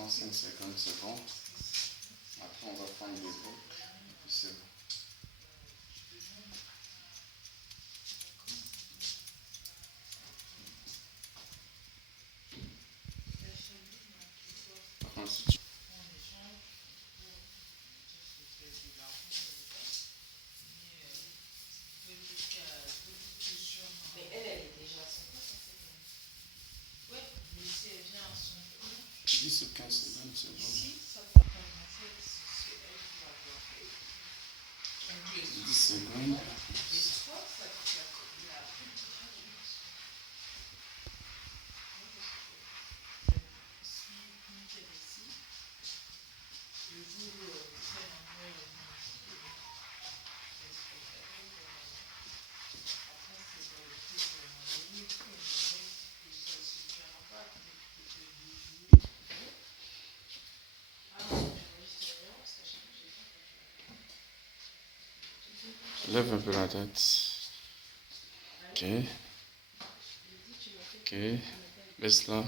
35 secondes, c'est bon. Après, on va prendre les boucles. Et puis c'est bon. Par contre, si tu... Mais elle est déjà à son poste. Oui, mais si elle vient à son poste. 10 ou 15 secondes, c'est bon. Si, ça t'a pas commencé, c'est elle qui va avoir fait. 10 secondes. Et toi, ça te fait la plus de si vous êtes ici, le jour où c'est un peu après c'est dans le truc de mon ami, que ça se fera pas, que peut-être 2 jours. Ah non, c'est parce que j'ai pas. Lève un peu la tête. Ok. Ok. Baisse là.